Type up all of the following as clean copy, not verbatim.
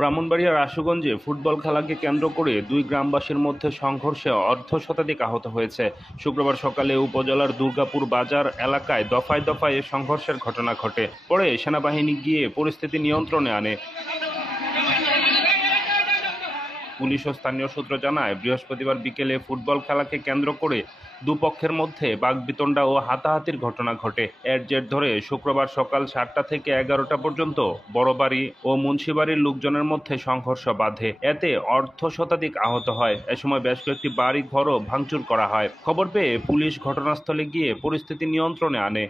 ব্রাহ্মণবাড়িয়ার আশুগঞ্জে ফুটবল খেলাকে কেন্দ্র করে দুই গ্রামবাসীর মধ্যে সংঘর্ষে অর্ধশতাধিক আহত হয়েছে। শুক্রবার সকালে উপজেলার দুর্গাপুর বাজার এলাকায় দফায় দফায় এ সংঘর্ষের ঘটনা ঘটে। পরে সেনাবাহিনী গিয়ে পরিস্থিতি নিয়ন্ত্রণে আনে। পুলিশ ও স্থানীয় সূত্র জানায়, বৃহস্পতিবার বিকেলে ফুটবল খেলাকে কেন্দ্র করে দুপক্ষের মধ্যে বাকবিতণ্ডা ও হাতাহাতির ঘটনা ঘটে। এর জের ধরে শুক্রবার সকাল 7টা থেকে 11টা পর্যন্ত বড়বাড়ি ও মুন্সিবাড়ির লোকজনের মধ্যে সংঘর্ষ বাধে। এতে অর্ধশতাধিক আহত হয়। এ সময় বেশ কয়েকটি বাড়ি ঘরও ভাঙচুর করা হয়। খবর পেয়ে পুলিশ ঘটনাস্থলে গিয়ে পরিস্থিতি নিয়ন্ত্রণে আনে।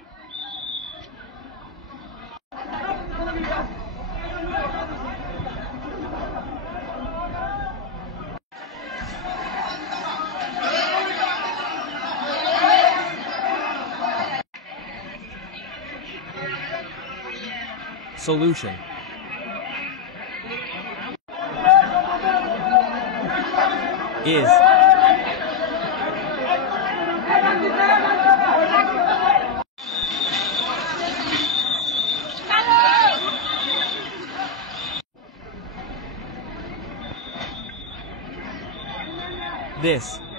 Solution. Is. This.